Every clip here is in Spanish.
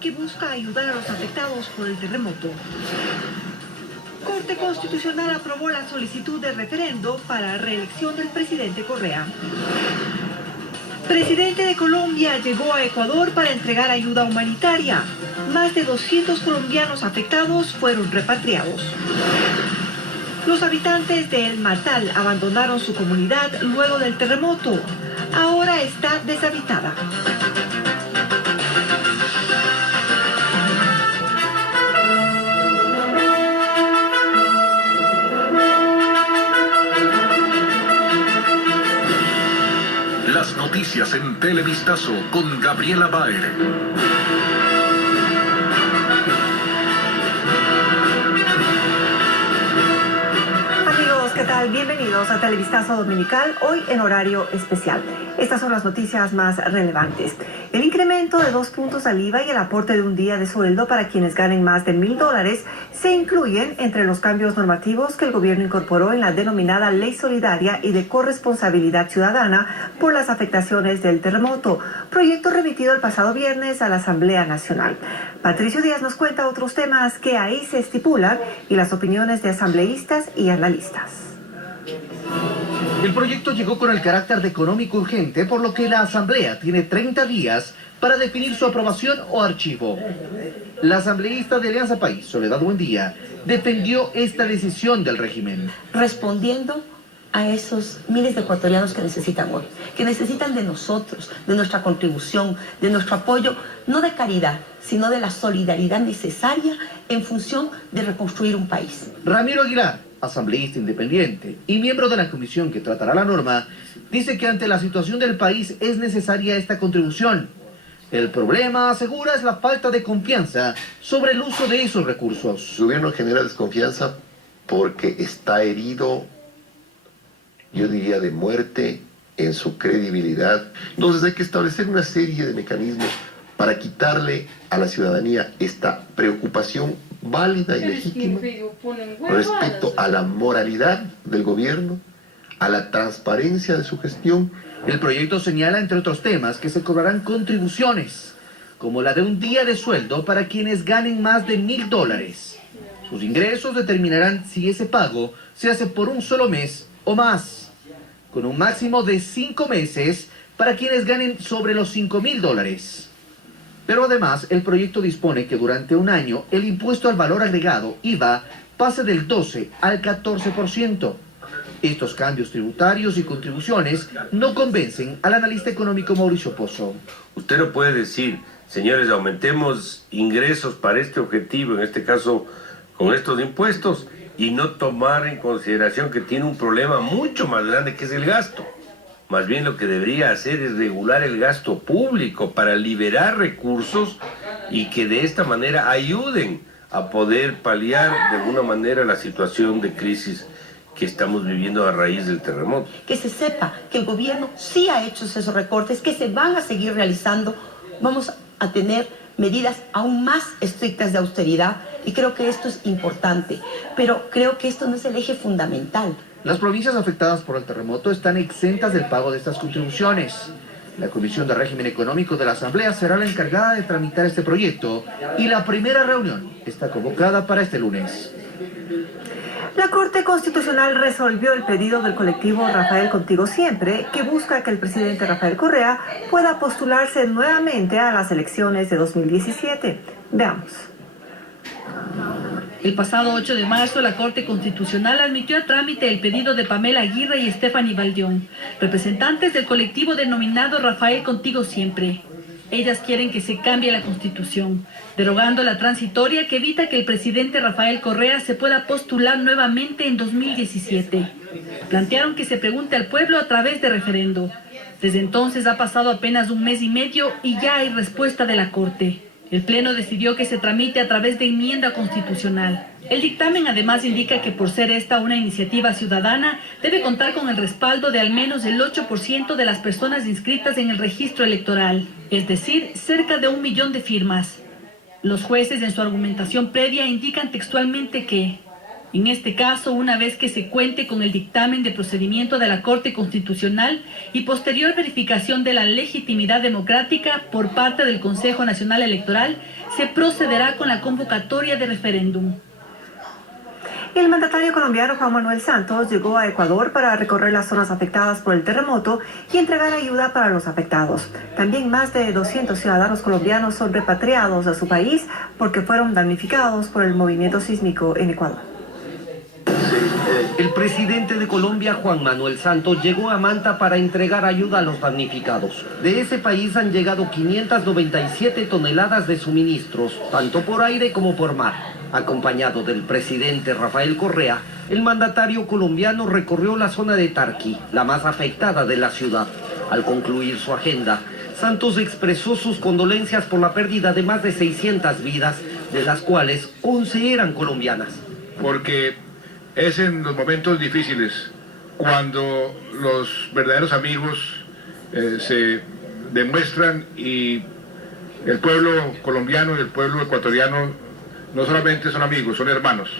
que busca ayudar a los afectados por el terremoto. Corte Constitucional aprobó la solicitud de referendo para reelección del presidente Correa. Presidente de Colombia llegó a Ecuador para entregar ayuda humanitaria. Más de 200 colombianos afectados fueron repatriados. Los habitantes de El Matal abandonaron su comunidad luego del terremoto. Ahora está deshabitada. Las noticias en Televistazo con Gabriela Baer. Amigos, ¿qué tal? Bienvenidos a Televistazo Dominical, hoy en horario especial. Estas son las noticias más relevantes. El incremento de 2 puntos al IVA y el aporte de un día de sueldo para quienes ganen más de $1,000 se incluyen entre los cambios normativos que el gobierno incorporó en la denominada Ley Solidaria y de Corresponsabilidad Ciudadana por las afectaciones del terremoto, proyecto remitido el pasado viernes a la Asamblea Nacional. Patricio Díaz nos cuenta otros temas que ahí se estipulan y las opiniones de asambleístas y analistas. El proyecto llegó con el carácter de económico urgente, por lo que la Asamblea tiene 30 días para definir su aprobación o archivo. La asambleísta de Alianza País, Soledad Buendía, defendió esta decisión del régimen. Respondiendo a esos miles de ecuatorianos que necesitan hoy, que necesitan de nosotros, de nuestra contribución, de nuestro apoyo, no de caridad, sino de la solidaridad necesaria en función de reconstruir un país. Ramiro Aguilar, asambleísta independiente y miembro de la comisión que tratará la norma, dice que ante la situación del país es necesaria esta contribución. El problema, asegura, es la falta de confianza sobre el uso de esos recursos. El gobierno genera desconfianza porque está herido, yo diría, de muerte en su credibilidad. Entonces hay que establecer una serie de mecanismos para quitarle a la ciudadanía esta preocupación válida y legítima respecto a la moralidad del gobierno, a la transparencia de su gestión. El proyecto señala, entre otros temas, que se cobrarán contribuciones, como la de un día de sueldo para quienes ganen más de $1,000. Sus ingresos determinarán si ese pago se hace por un solo mes o más, con un máximo de 5 meses para quienes ganen sobre los $5,000. Pero además, el proyecto dispone que durante un año el impuesto al valor agregado, IVA, pase del 12 al 14%. Estos cambios tributarios y contribuciones no convencen al analista económico Mauricio Pozo. Usted no puede decir, señores, aumentemos ingresos para este objetivo, en este caso con estos impuestos, y no tomar en consideración que tiene un problema mucho más grande que es el gasto. Más bien lo que debería hacer es regular el gasto público para liberar recursos y que de esta manera ayuden a poder paliar de alguna manera la situación de crisis que estamos viviendo a raíz del terremoto. Que se sepa que el gobierno sí ha hecho esos recortes, que se van a seguir realizando. Vamos a tener medidas aún más estrictas de austeridad y creo que esto es importante, pero creo que esto no es el eje fundamental. Las provincias afectadas por el terremoto están exentas del pago de estas contribuciones. La Comisión de Régimen Económico de la Asamblea será la encargada de tramitar este proyecto y la primera reunión está convocada para este lunes. La Corte Constitucional resolvió el pedido del colectivo Rafael Contigo Siempre, que busca que el presidente Rafael Correa pueda postularse nuevamente a las elecciones de 2017. Veamos. El pasado 8 de marzo, la Corte Constitucional admitió a trámite el pedido de Pamela Aguirre y Stephanie Valdión, representantes del colectivo denominado Rafael Contigo Siempre. Ellas quieren que se cambie la Constitución, derogando la transitoria que evita que el presidente Rafael Correa se pueda postular nuevamente en 2017. Plantearon que se pregunte al pueblo a través de referendo. Desde entonces ha pasado apenas un mes y medio y ya hay respuesta de la Corte. El Pleno decidió que se tramite a través de enmienda constitucional. El dictamen además indica que por ser esta una iniciativa ciudadana, debe contar con el respaldo de al menos el 8% de las personas inscritas en el registro electoral, es decir, cerca de 1 millón de firmas. Los jueces en su argumentación previa indican textualmente que En este caso, una vez que se cuente con el dictamen de procedimiento de la Corte Constitucional y posterior verificación de la legitimidad democrática por parte del Consejo Nacional Electoral, se procederá con la convocatoria de referéndum. El mandatario colombiano Juan Manuel Santos llegó a Ecuador para recorrer las zonas afectadas por el terremoto y entregar ayuda para los afectados. También más de 200 ciudadanos colombianos son repatriados a su país porque fueron damnificados por el movimiento sísmico en Ecuador. El presidente de Colombia, Juan Manuel Santos, llegó a Manta para entregar ayuda a los damnificados. De ese país han llegado 597 toneladas de suministros, tanto por aire como por mar. Acompañado del presidente Rafael Correa, el mandatario colombiano recorrió la zona de Tarqui, la más afectada de la ciudad. Al concluir su agenda, Santos expresó sus condolencias por la pérdida de más de 600 vidas, de las cuales 11 eran colombianas. Porque es en los momentos difíciles cuando los verdaderos amigos se demuestran, y el pueblo colombiano y el pueblo ecuatoriano no solamente son amigos, son hermanos.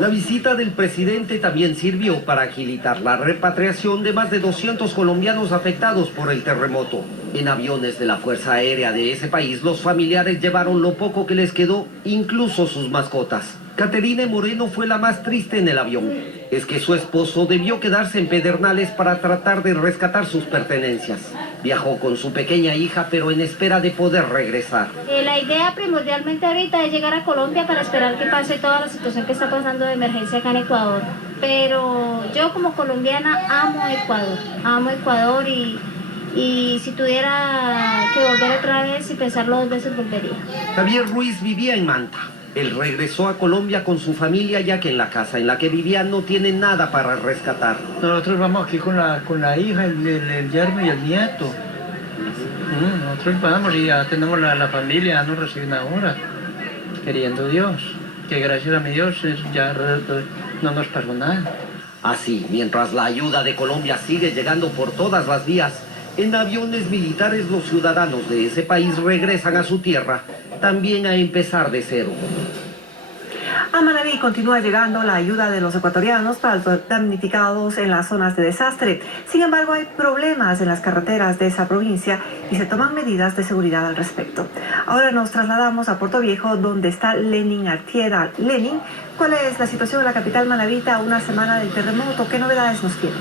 La visita del presidente también sirvió para agilitar la repatriación de más de 200 colombianos afectados por el terremoto. En aviones de la Fuerza Aérea de ese país, los familiares llevaron lo poco que les quedó, incluso sus mascotas. Caterine Moreno fue la más triste en el avión. Es que su esposo debió quedarse en Pedernales para tratar de rescatar sus pertenencias. Viajó con su pequeña hija, pero en espera de poder regresar. La idea primordialmente ahorita es llegar a Colombia para esperar que pase toda la situación que está pasando de emergencia acá en Ecuador. Pero yo como colombiana amo Ecuador y si tuviera que volver otra vez y pensarlo 2 veces volvería. Javier Ruiz vivía en Manta. Él regresó a Colombia con su familia, ya que en la casa en la que vivía no tiene nada para rescatar. Nosotros vamos aquí con la hija, el yerno y el nieto. Nosotros vamos y ya tenemos la familia, nos reciben ahora, queriendo Dios. Que gracias a mi Dios ya no nos pasó nada. Así, mientras la ayuda de Colombia sigue llegando por todas las vías, en aviones militares los ciudadanos de ese país regresan a su tierra, también a empezar de cero. A Manabí continúa llegando la ayuda de los ecuatorianos para los damnificados en las zonas de desastre. Sin embargo, hay problemas en las carreteras de esa provincia y se toman medidas de seguridad al respecto. Ahora nos trasladamos a Puerto Viejo, donde está Lenin Artieda. Lenin, ¿cuál es la situación en la capital manabita a una semana del terremoto? ¿Qué novedades nos tienes?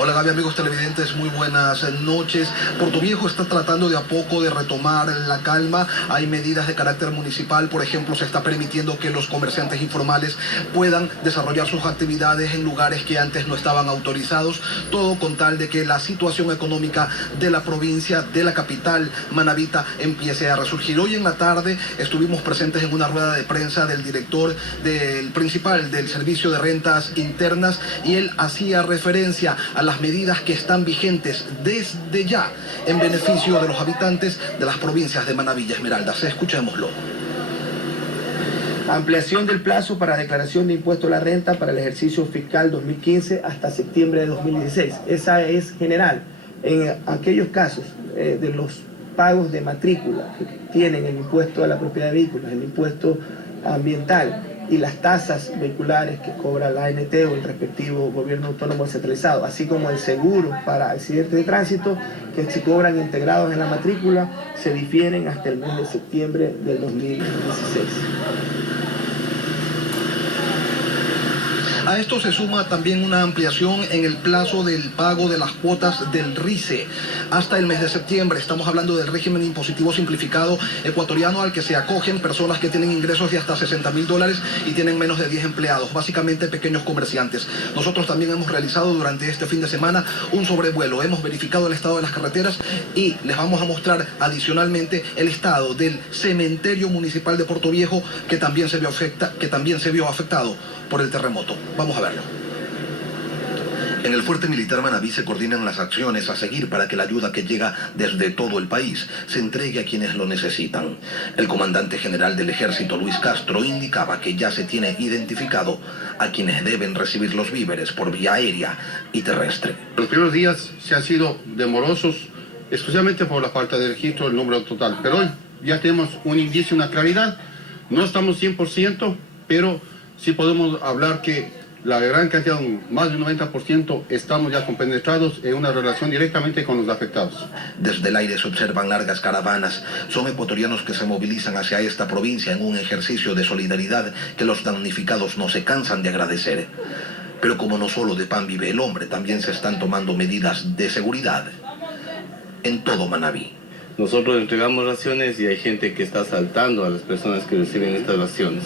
Hola Gaby, amigos televidentes, muy buenas noches. Puerto Viejo está tratando de a poco de retomar la calma. Hay medidas de carácter municipal, por ejemplo, se está permitiendo que los comerciantes informales puedan desarrollar sus actividades en lugares que antes no estaban autorizados, todo con tal de que la situación económica de la provincia, de la capital manabita, empiece a resurgir. Hoy en la tarde estuvimos presentes en una rueda de prensa del director del principal del Servicio de Rentas Internas, y él hacía referencia a las medidas que están vigentes desde ya en beneficio de los habitantes de las provincias de Manabí y Esmeraldas. Escuchémoslo. Ampliación del plazo para declaración de impuesto a la renta para el ejercicio fiscal 2015 hasta septiembre de 2016. Esa es general. En aquellos casos de los pagos de matrícula que tienen el impuesto a la propiedad de vehículos, el impuesto ambiental y las tasas vehiculares que cobra la ANT o el respectivo gobierno autónomo descentralizado, así como el seguro para accidentes de tránsito que se cobran integrados en la matrícula, se difieren hasta el mes de septiembre del 2016. A esto se suma también una ampliación en el plazo del pago de las cuotas del RICE hasta el mes de septiembre. Estamos hablando del régimen impositivo simplificado ecuatoriano al que se acogen personas que tienen ingresos de hasta $60.000 y tienen menos de 10 empleados, básicamente pequeños comerciantes. Nosotros también hemos realizado durante este fin de semana un sobrevuelo. Hemos verificado el estado de las carreteras y les vamos a mostrar adicionalmente el estado del cementerio municipal de Puerto Viejo, que también se vio afectado por el terremoto. Vamos a verlo. En el fuerte militar Manabí se coordinan las acciones a seguir para que la ayuda que llega desde todo el país se entregue a quienes lo necesitan. El comandante general del ejército, Luis Castro, indicaba que ya se tiene identificado a quienes deben recibir los víveres por vía aérea y terrestre. Los primeros días se han sido demorosos, especialmente por la falta de registro del número total, pero hoy ya tenemos un indicio, una claridad No estamos 100%, pero sí podemos hablar que la gran cantidad, más del 90%, estamos ya compenetrados en una relación directamente con los afectados. Desde el aire se observan largas caravanas. Son ecuatorianos que se movilizan hacia esta provincia en un ejercicio de solidaridad que los damnificados no se cansan de agradecer. Pero como no solo de pan vive el hombre, también se están tomando medidas de seguridad en todo Manabí. Nosotros entregamos raciones y hay gente que está asaltando a las personas que reciben estas raciones.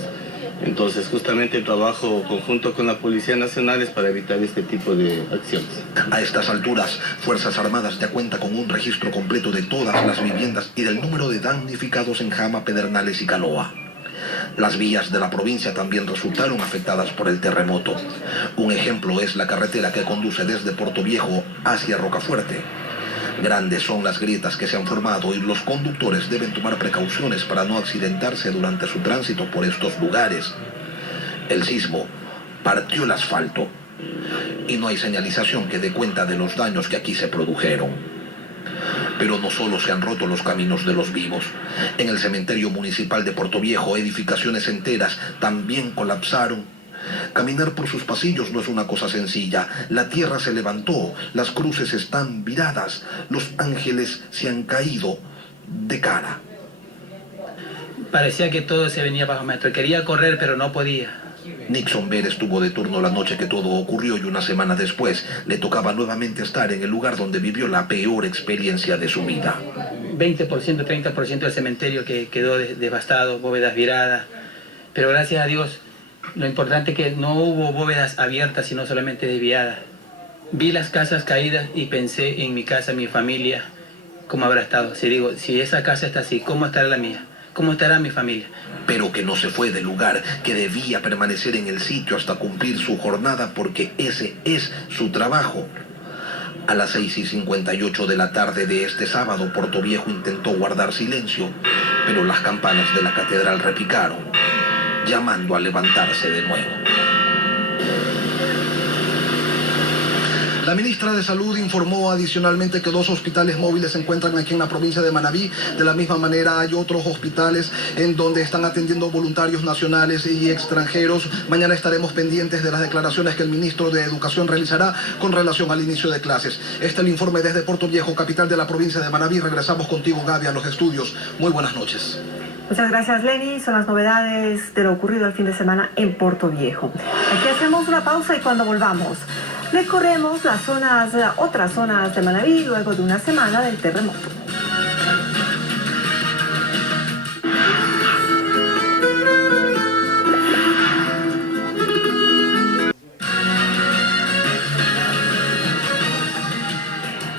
Entonces, justamente el trabajo conjunto con la Policía Nacional es para evitar este tipo de acciones. A estas alturas, Fuerzas Armadas ya cuenta con un registro completo de todas las viviendas y del número de damnificados en Jama, Pedernales y Canoa. Las vías de la provincia también resultaron afectadas por el terremoto. Un ejemplo es la carretera que conduce desde Puerto Viejo hacia Rocafuerte. Grandes son las grietas que se han formado y los conductores deben tomar precauciones para no accidentarse durante su tránsito por estos lugares. El sismo partió el asfalto y no hay señalización que dé cuenta de los daños que aquí se produjeron. Pero no solo se han roto los caminos de los vivos. En el cementerio municipal de Puerto Viejo, edificaciones enteras también colapsaron. Caminar por sus pasillos no es una cosa sencilla. La tierra se levantó, las cruces están viradas, los ángeles se han caído de cara. Parecía que todo se venía bajo metro. Quería correr, pero no podía. Nixon Ver estuvo de turno la noche que todo ocurrió y una semana después le tocaba nuevamente estar en el lugar donde vivió la peor experiencia de su vida. 20%, 30% del cementerio que quedó devastado, bóvedas viradas. Pero gracias a Dios, lo importante es que no hubo bóvedas abiertas, sino solamente desviadas. Vi las casas caídas y pensé en mi casa, mi familia, cómo habrá estado. Si digo, si esa casa está así, ¿cómo estará la mía? ¿Cómo estará mi familia? Pero que no se fue del lugar, que debía permanecer en el sitio hasta cumplir su jornada porque ese es su trabajo. A las 6:58 de la tarde de este sábado, Puerto Viejo intentó guardar silencio, pero las campanas de la catedral repicaron, llamando a levantarse de nuevo. La ministra de Salud informó adicionalmente que 2 hospitales móviles se encuentran aquí en la provincia de Manabí. De la misma manera hay otros hospitales en donde están atendiendo voluntarios nacionales y extranjeros. Mañana estaremos pendientes de las declaraciones que el ministro de Educación realizará con relación al inicio de clases. Este es el informe desde Puerto Viejo, capital de la provincia de Manabí. Regresamos contigo, Gaby, a los estudios. Muy buenas noches. Muchas gracias, Lenny. Son las novedades de lo ocurrido el fin de semana en Puerto Viejo. Aquí hacemos una pausa y cuando volvamos, recorremos otras zonas de Manabí luego de una semana del terremoto.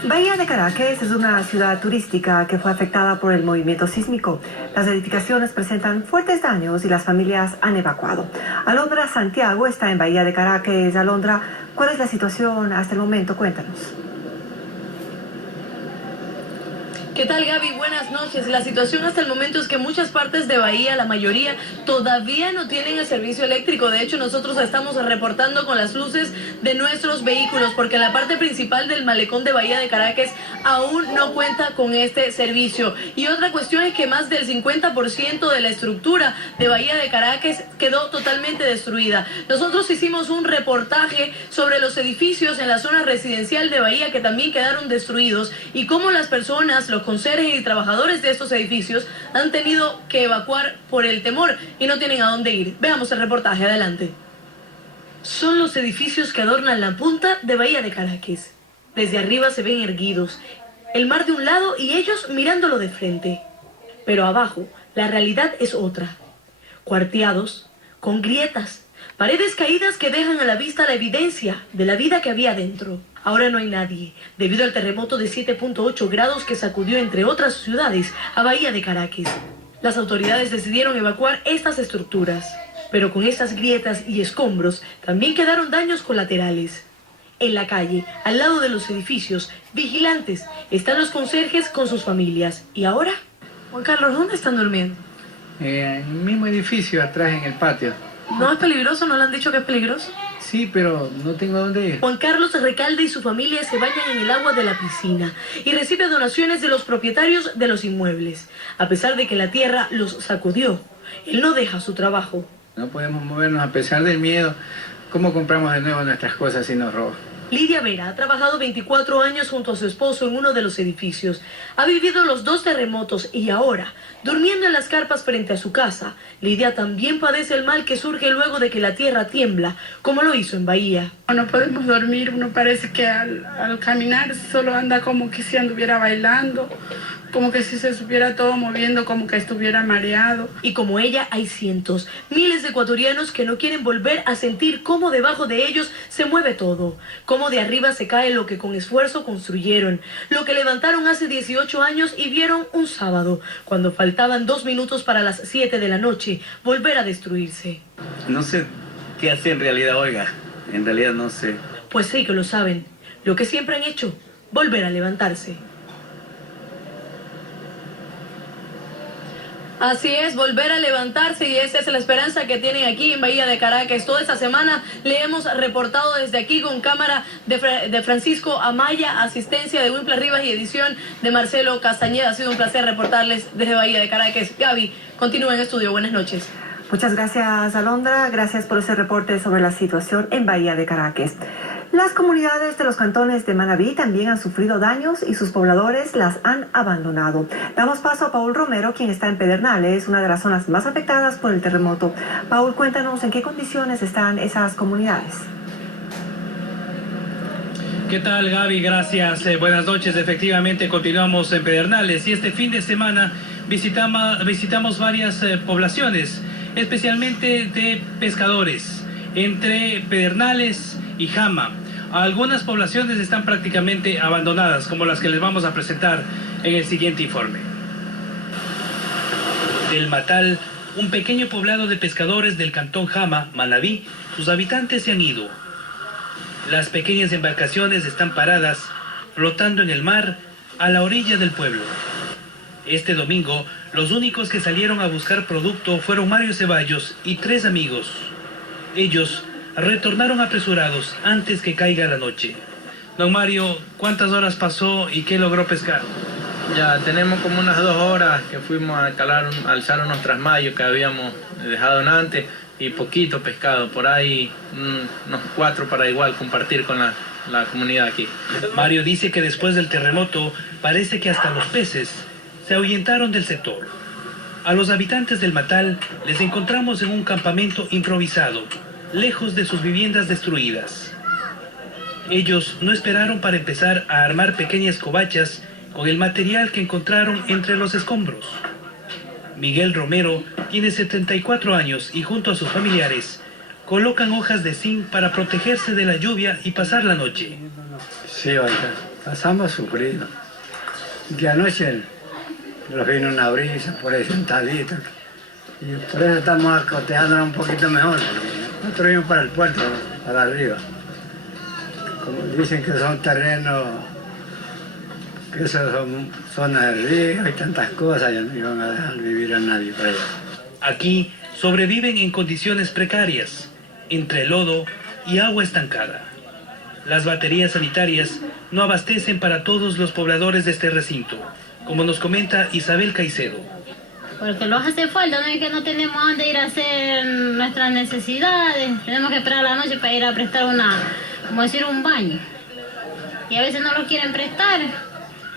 Bahía de Caracas es una ciudad turística que fue afectada por el movimiento sísmico. Las edificaciones presentan fuertes daños y las familias han evacuado. Alondra Santiago está en Bahía de Caracas. Alondra, ¿cuál es la situación hasta el momento? Cuéntanos. ¿Qué tal, Gaby? Buenas noches. La situación hasta el momento es que muchas partes de Bahía, la mayoría, todavía no tienen el servicio eléctrico. De hecho, nosotros estamos reportando con las luces de nuestros vehículos porque la parte principal del malecón de Bahía de Caracas aún no cuenta con este servicio. Y otra cuestión es que más del 50% de la estructura de Bahía de Caracas quedó totalmente destruida. Nosotros hicimos un reportaje sobre los edificios en la zona residencial de Bahía que también quedaron destruidos y cómo las personas, los conserjes y trabajadores de estos edificios han tenido que evacuar por el temor y no tienen a dónde ir. Veamos el reportaje, adelante. Son los edificios que adornan la punta de Bahía de Caracas. Desde arriba se ven erguidos, el mar de un lado y ellos mirándolo de frente. Pero abajo, la realidad es otra. Cuarteados, con grietas, paredes caídas que dejan a la vista la evidencia de la vida que había dentro. Ahora no hay nadie, debido al terremoto de 7.8 grados que sacudió, entre otras ciudades, a Bahía de Caracas. Las autoridades decidieron evacuar estas estructuras, pero con estas grietas y escombros también quedaron daños colaterales. En la calle, al lado de los edificios, vigilantes, están los conserjes con sus familias. ¿Y ahora? Juan Carlos, ¿dónde están durmiendo? En el mismo edificio, atrás en el patio. ¿No es peligroso? ¿No le han dicho que es peligroso? Sí, pero no tengo dónde ir. Juan Carlos Recalde y su familia se bañan en el agua de la piscina y recibe donaciones de los propietarios de los inmuebles. A pesar de que la tierra los sacudió, él no deja su trabajo. No podemos movernos a pesar del miedo. ¿Cómo compramos de nuevo nuestras cosas si nos roban? Lidia Vera ha trabajado 24 años junto a su esposo en uno de los edificios. Ha vivido los 2 terremotos y ahora, durmiendo en las carpas frente a su casa, Lidia también padece el mal que surge luego de que la tierra tiembla, como lo hizo en Bahía. No podemos dormir, uno parece que al caminar solo anda como que si anduviera bailando, como que si se estuviera todo moviendo, como que estuviera mareado. Y como ella hay cientos, miles de ecuatorianos que no quieren volver a sentir cómo debajo de ellos se mueve todo, cómo de arriba se cae lo que con esfuerzo construyeron, lo que levantaron hace 18 años y vieron un sábado, cuando faltaban 2 minutos para las 7 de la noche, volver a destruirse. No sé qué hacer en realidad, oiga, en realidad no sé. Pues sí que lo saben, lo que siempre han hecho, volver a levantarse. Así es, volver a levantarse, y esa es la esperanza que tienen aquí en Bahía de Caracas. Toda esta semana le hemos reportado desde aquí con cámara de Francisco Amaya, asistencia de Wimpler Rivas y edición de Marcelo Castañeda. Ha sido un placer reportarles desde Bahía de Caracas. Gaby, continúa en estudio. Buenas noches. Muchas gracias, Alondra. Gracias por ese reporte sobre la situación en Bahía de Caracas. Las comunidades de los cantones de Manabí también han sufrido daños y sus pobladores las han abandonado. Damos paso a Paul Romero, quien está en Pedernales, una de las zonas más afectadas por el terremoto. Paul, cuéntanos en qué condiciones están esas comunidades. ¿Qué tal, Gaby? Gracias. Buenas noches. Efectivamente, continuamos en Pedernales y este fin de semana visitamos varias poblaciones, especialmente de pescadores, entre Pedernales y Jama. Algunas poblaciones están prácticamente abandonadas, como las que les vamos a presentar en el siguiente informe. Del Matal, un pequeño poblado de pescadores del cantón Jama, Manabí, sus habitantes se han ido. Las pequeñas embarcaciones están paradas, flotando en el mar, a la orilla del pueblo. Este domingo, los únicos que salieron a buscar producto fueron Mario Ceballos y 3 amigos. Ellos retornaron apresurados antes que caiga la noche. Don Mario, ¿cuántas horas pasó y qué logró pescar? Ya tenemos como unas 2 horas que fuimos a alzar unos trasmayos que habíamos dejado en antes y poquito pescado, por ahí unos 4 para igual compartir con la comunidad aquí. Mario dice que después del terremoto parece que hasta los peces se ahuyentaron del sector. A los habitantes del Matal les encontramos en un campamento improvisado, lejos de sus viviendas destruidas. Ellos no esperaron para empezar a armar pequeñas covachas con el material que encontraron entre los escombros. Miguel Romero tiene 74 años y junto a sus familiares colocan hojas de zinc para protegerse de la lluvia y pasar la noche. Sí, oiga, pasamos sufrido. De anoche nos vino una brisa por ahí sentadito y por eso estamos acotejándonos un poquito mejor. Nosotros vimos para el puerto, para arriba. Como dicen que son terrenos, que eso son zonas de río y tantas cosas, ya no iban a dejar vivir a nadie para allá. Aquí sobreviven en condiciones precarias, entre lodo y agua estancada. Las baterías sanitarias no abastecen para todos los pobladores de este recinto, como nos comenta Isabel Caicedo. Porque los hace falta, no es que no tenemos dónde ir a hacer nuestras necesidades, tenemos que esperar la noche para ir a prestar un baño. Y a veces no lo quieren prestar,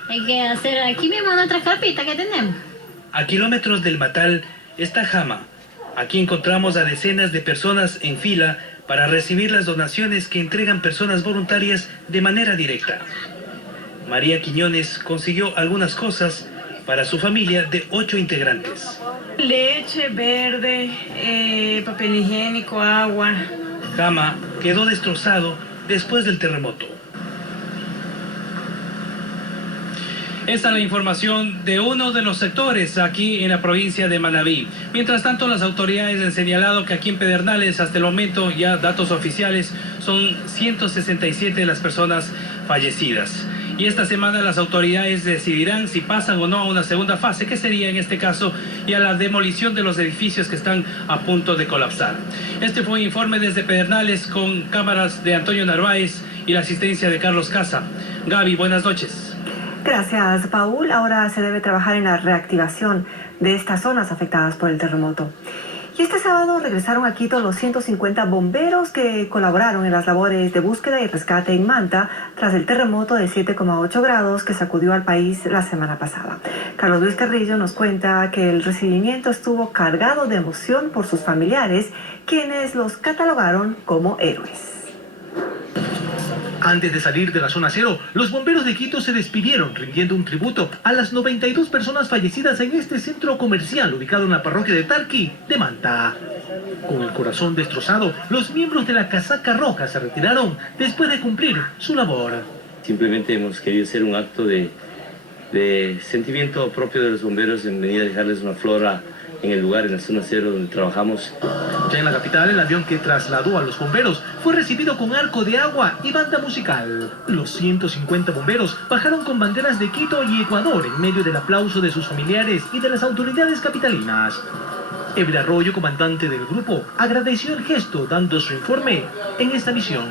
hay que hacer aquí mismo nuestras carpitas que tenemos. A kilómetros del Matal está Jama. Aquí encontramos a decenas de personas en fila para recibir las donaciones que entregan personas voluntarias de manera directa. María Quiñones consiguió algunas cosas para su familia de 8 integrantes. Leche verde, papel higiénico, agua. Jama quedó destrozado después del terremoto. Esta es la información de uno de los sectores aquí en la provincia de Manabí. Mientras tanto, las autoridades han señalado que aquí en Pedernales, hasta el momento, ya datos oficiales, son 167 las personas fallecidas. y esta semana las autoridades decidirán si pasan o no a una segunda fase, que sería en este caso ya la demolición de los edificios que están a punto de colapsar. Este fue un informe desde Pedernales con cámaras de Antonio Narváez y la asistencia de Carlos Casa. Gaby, buenas noches. Gracias, Paul. Ahora se debe trabajar en la reactivación de estas zonas afectadas por el terremoto. Y este sábado regresaron a Quito los 150 bomberos que colaboraron en las labores de búsqueda y rescate en Manta tras el terremoto de 7,8 grados que sacudió al país la semana pasada. Carlos Luis Carrillo nos cuenta que el recibimiento estuvo cargado de emoción por sus familiares, quienes los catalogaron como héroes. Antes de salir de la zona cero, los bomberos de Quito se despidieron rindiendo un tributo a las 92 personas fallecidas en este centro comercial ubicado en la parroquia de Tarqui de Manta. Con el corazón destrozado, los miembros de la Casaca Roja se retiraron después de cumplir su labor. Simplemente hemos querido hacer un acto de sentimiento propio de los bomberos en venir a dejarles una flor en el lugar, en la zona cero donde trabajamos. Ya en la capital, el avión que trasladó a los bomberos fue recibido con arco de agua y banda musical. Los 150 bomberos bajaron con banderas de Quito y Ecuador en medio del aplauso de sus familiares y de las autoridades capitalinas. Ebre Arroyo, comandante del grupo, agradeció el gesto dando su informe en esta misión.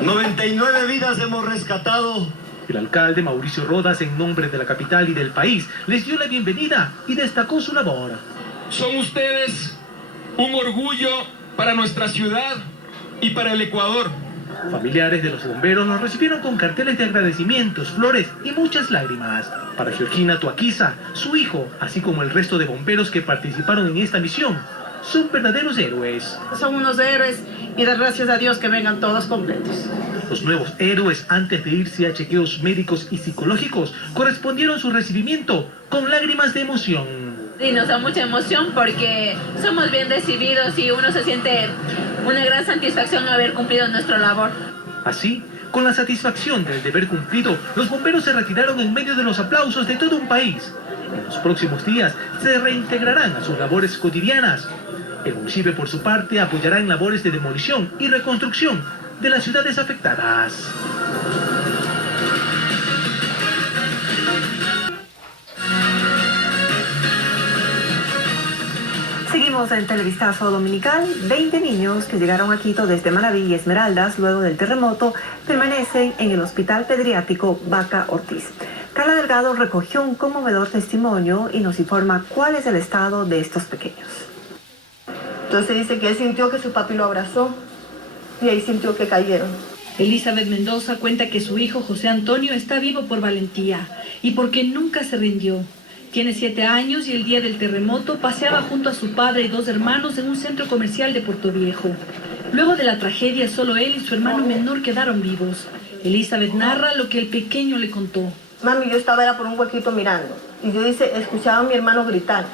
99 vidas hemos rescatado. El alcalde Mauricio Rodas, en nombre de la capital y del país, les dio la bienvenida y destacó su labor. Son ustedes un orgullo para nuestra ciudad y para el Ecuador. Familiares de los bomberos nos recibieron con carteles de agradecimientos, flores y muchas lágrimas. Para Georgina Tuaquiza, su hijo, así como el resto de bomberos que participaron en esta misión, son verdaderos héroes. Son unos héroes y dar gracias a Dios que vengan todos completos. Los nuevos héroes, antes de irse a chequeos médicos y psicológicos, correspondieron su recibimiento con lágrimas de emoción. Sí, nos da mucha emoción porque somos bien recibidos y uno se siente una gran satisfacción haber cumplido nuestra labor. Así, con la satisfacción del deber cumplido, los bomberos se retiraron en medio de los aplausos de todo un país. En los próximos días se reintegrarán a sus labores cotidianas. El municipio, por su parte, apoyará en labores de demolición y reconstrucción de las ciudades afectadas. Seguimos en Televistazo Dominical. 20 niños que llegaron a Quito desde Manaví y Esmeraldas luego del terremoto permanecen en el Hospital Pediátrico Vaca Ortiz. Carla Delgado recogió un conmovedor testimonio y nos informa cuál es el estado de estos pequeños. Entonces dice que él sintió que su papi lo abrazó y ahí sintió que cayeron. Elizabeth Mendoza cuenta que su hijo José Antonio está vivo por valentía y porque nunca se rindió. Tiene 7 años y el día del terremoto paseaba junto a su padre y 2 hermanos en un centro comercial de Puerto Viejo. Luego de la tragedia, solo él y su hermano menor quedaron vivos. Elizabeth narra lo que el pequeño le contó. Mami, yo estaba por un huequito mirando y yo escuchaba a mi hermano gritar.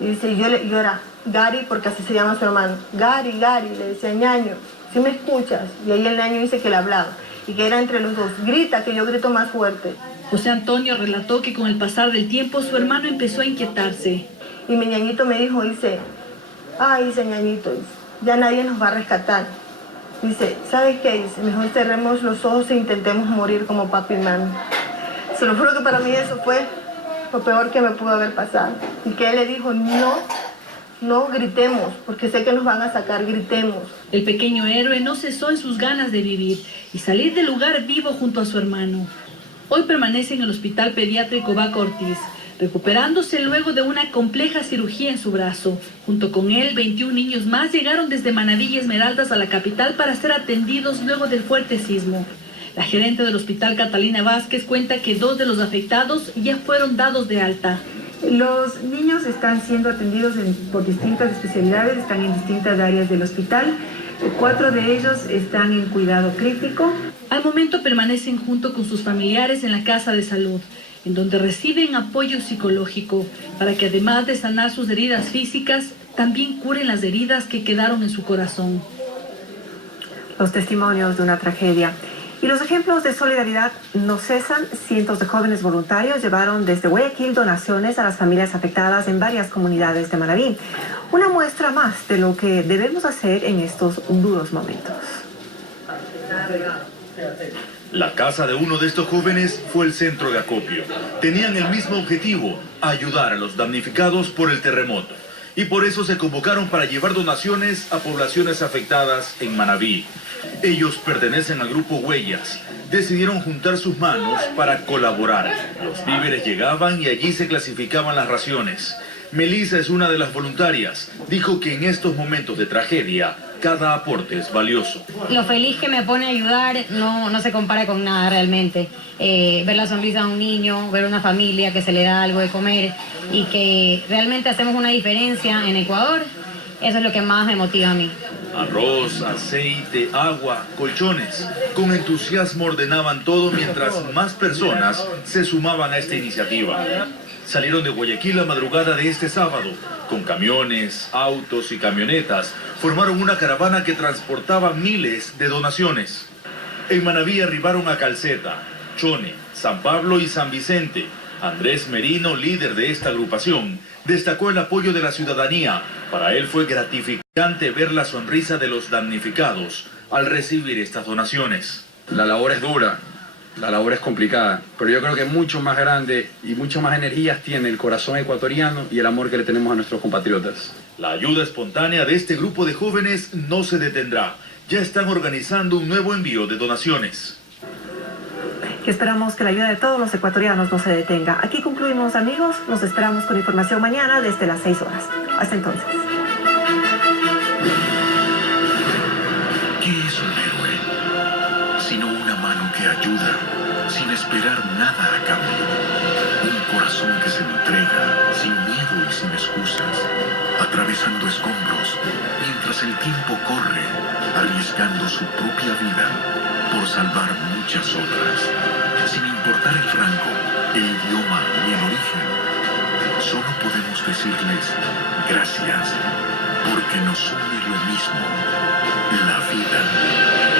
Y dice, yo era Gary, porque así se llama su hermano. Gary, le decía, ñaño, ¿sí me escuchas? Y ahí el ñaño dice que le hablaba y que era entre los dos. Grita, que yo grito más fuerte. José Antonio relató que con el pasar del tiempo su hermano empezó a inquietarse. Y mi ñañito me dijo, dice, dice ñañito, dice, ya nadie nos va a rescatar. Dice, ¿sabes qué? Dice, mejor cerremos los ojos e intentemos morir como papi y mami. Se lo juro que para mí eso fue lo peor que me pudo haber pasado. Y que él le dijo, no gritemos, porque sé que nos van a sacar, gritemos. El pequeño héroe no cesó en sus ganas de vivir y salir del lugar vivo junto a su hermano. Hoy permanece en el Hospital Pediátrico Vaca Ortiz, recuperándose luego de una compleja cirugía en su brazo. Junto con él, 21 niños más llegaron desde Manaví y Esmeraldas a la capital para ser atendidos luego del fuerte sismo. La gerente del hospital, Catalina Vázquez, cuenta que 2 de los afectados ya fueron dados de alta. Los niños están siendo atendidos por distintas especialidades, están en distintas áreas del hospital. 4 de ellos están en cuidado crítico. Al momento permanecen junto con sus familiares en la casa de salud, en donde reciben apoyo psicológico para que además de sanar sus heridas físicas, también curen las heridas que quedaron en su corazón. Los testimonios de una tragedia. Y los ejemplos de solidaridad no cesan. Cientos de jóvenes voluntarios llevaron desde Guayaquil donaciones a las familias afectadas en varias comunidades de Manaví. Una muestra más de lo que debemos hacer en estos duros momentos. La casa de uno de estos jóvenes fue el centro de acopio. Tenían el mismo objetivo, ayudar a los damnificados por el terremoto. Y por eso se convocaron para llevar donaciones a poblaciones afectadas en Manabí. Ellos pertenecen al grupo Huellas. Decidieron juntar sus manos para colaborar. Los víveres llegaban y allí se clasificaban las raciones. Melissa es una de las voluntarias. Dijo que en estos momentos de tragedia, cada aporte es valioso. Lo feliz que me pone a ayudar no se compara con nada realmente. Ver la sonrisa de un niño, ver una familia que se le da algo de comer y que realmente hacemos una diferencia en Ecuador, eso es lo que más me motiva a mí. Arroz, aceite, agua, colchones. Con entusiasmo ordenaban todo mientras más personas se sumaban a esta iniciativa. Salieron de Guayaquil la madrugada de este sábado. Con camiones, autos y camionetas, formaron una caravana que transportaba miles de donaciones. En Manabí arribaron a Calceta, Chone, San Pablo y San Vicente. Andrés Merino, líder de esta agrupación, destacó el apoyo de la ciudadanía. Para él fue gratificante ver la sonrisa de los damnificados al recibir estas donaciones. La labor es dura, la labor es complicada, pero yo creo que mucho más grande y mucho más energías tiene el corazón ecuatoriano y el amor que le tenemos a nuestros compatriotas. La ayuda espontánea de este grupo de jóvenes no se detendrá. Ya están organizando un nuevo envío de donaciones. Y esperamos que la ayuda de todos los ecuatorianos no se detenga. Aquí concluimos, amigos. Nos esperamos con información mañana desde las 6 horas. Hasta entonces. ¿Qué es un héroe? Sino una mano que ayuda sin esperar nada a cambio. Un corazón que se entrega sin miedo y sin excusas, atravesando escombros mientras el tiempo corre, arriesgando su propia vida por salvar muchas otras, sin importar el rango, el idioma ni el origen. Solo podemos decirles gracias, porque nos une lo mismo, la vida.